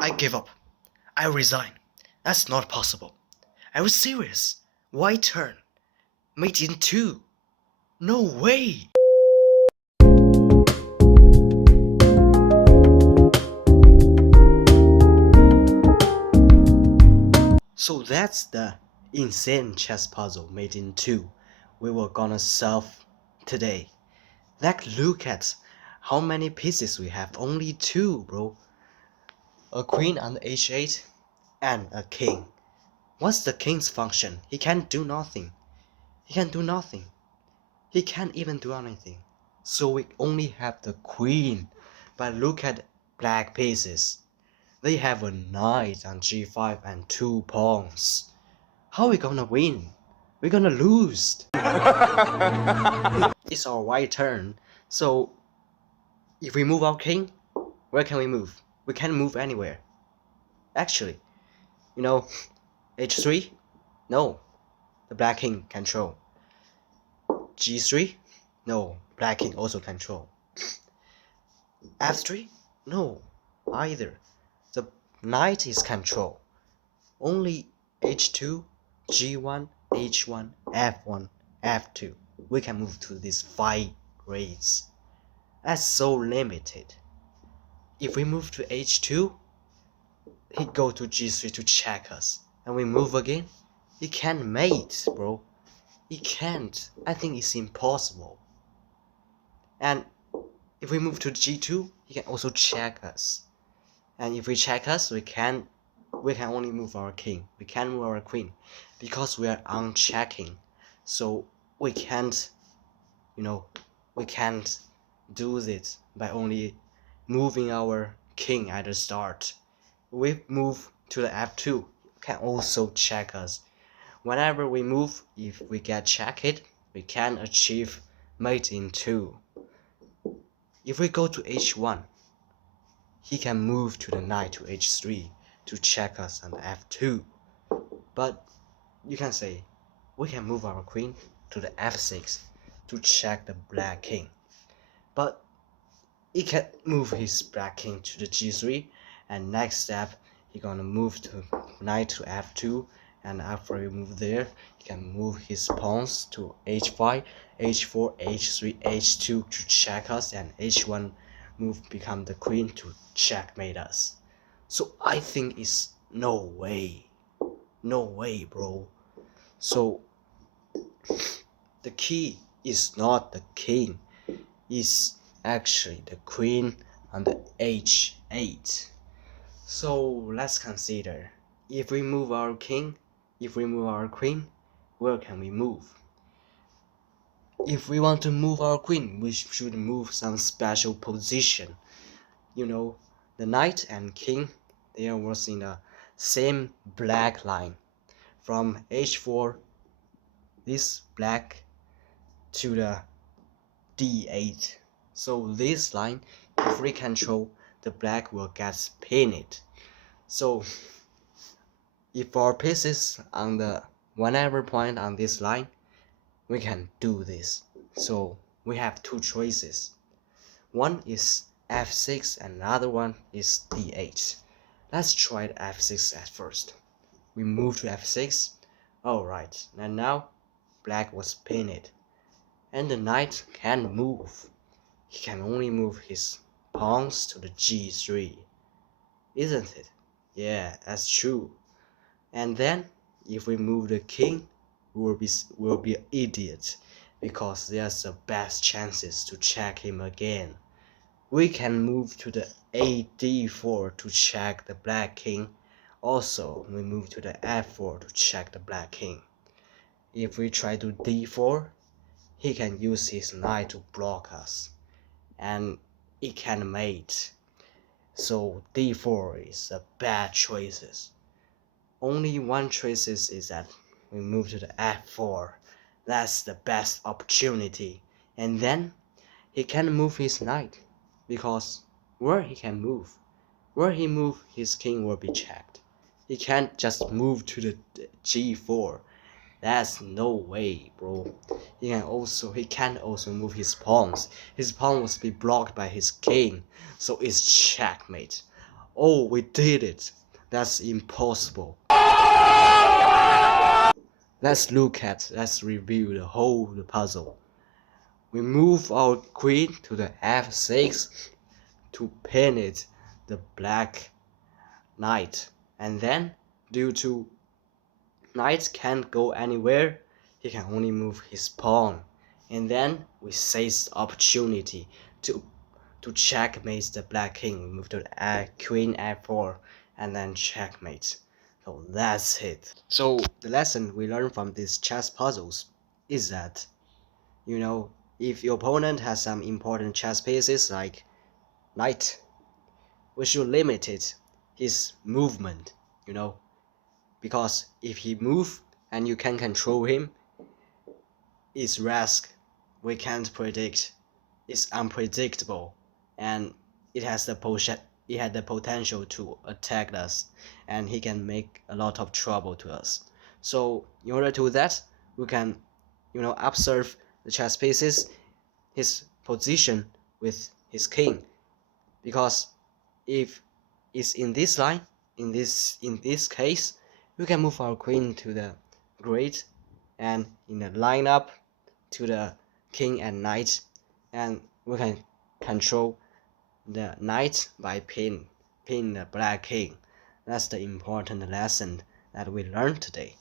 I give up. I resign. That's not possible. I was serious. White turn. Mate in 2. No way! So that's the insane chess puzzle made in 2 we were gonna solve today. Like, look at how many pieces we have. Only 2, bro. A queen on the h8 and a king. What's the king's function? He can't do nothing. He can do nothing. He can't even do anything. So we only have the queen. But look at black pieces. They have a knight on g5 and 2 pawns. How are we gonna win? We're gonna lose. It's our white turn. So if we move our king, where can we move? We can't move anywhere. Actually, h3? No, the black king control. g3? No, black king also control. f3? No, either. The knight is control. Only h2, g1, h1, f1, f2. We can move to these 5 rates. That's so limited. If we move to h2, he go to g3 to check us. And we move again, he can't mate, bro. He can't. I think it's impossible. And if we move to g2, he can also check us. And if we check us, we can only move our king. We can't move our queen because we are unchecking. So we can't, we can't do this by only moving our king at the start. We move to the f2, can also check us. Whenever we move, if we get checked, we can achieve mate in 2. If we go to h1, he can move to the knight to h3 to check us on f2. But you can say we can move our queen to the f6 to check the black king. But he can move his black king to the g3, and next step he gonna move to knight to f2, and after he move there, he can move his pawns to h5, h4, h3, h2 to check us, and h1 move become the queen to checkmate us. So I think it's no way, bro. So the key is not the king, it's actually the queen on the h8. So let's consider, if we move our king, if we move our queen, where can we move? If we want to move our queen, we should move some special position. The knight and king, they was in the same black line from h4, this black, to the d8. So this line, if we control, the black will get pinned. So if our pieces on the whatever point on this line, we can do this. So we have 2 choices. One is f6 and another one is d8. Let's try the f6 at first. We move to f6. Alright, and now black was pinned. And the knight can't move. He can only move his pawns to the g3. Isn't it? Yeah, that's true. And then if we move the king, we'll be an idiot, because there's the best chances to check him again. We can move to the d4 to check the black king. Also, we move to the f4 to check the black king. If we try to d4, he can use his knight to block us, and he can mate. So d4 is a bad choices. Only one choice is that we move to the f4. That's the best opportunity. And then he can move his knight, because where he move, his king will be checked. He can't just move to the g4. That's no way, bro. He can't also move his pawns. His pawn will be blocked by his king, so it's checkmate. Oh, we did it. That's impossible. Let's review the whole puzzle. We move our queen to the f6 to pin it the black knight, and then due to knight can't go anywhere, he can only move his pawn, and then we seize the opportunity to checkmate the black king. We move to the queen f4 and then checkmate. So that's it. So the lesson we learn from these chess puzzles is that, if your opponent has some important chess pieces like knight, we should limit his movement, because if he move and you can control him, it's risk we can't predict. It's unpredictable, and it has the potential to attack us, and he can make a lot of trouble to us. So in order to do that, we can, observe the chess pieces, his position with his king, because if it's in this line, in this case, we can move our queen to the grid, and in the lineup to the king and knight, and we can control the knight by pin the black king. That's the important lesson that we learned today.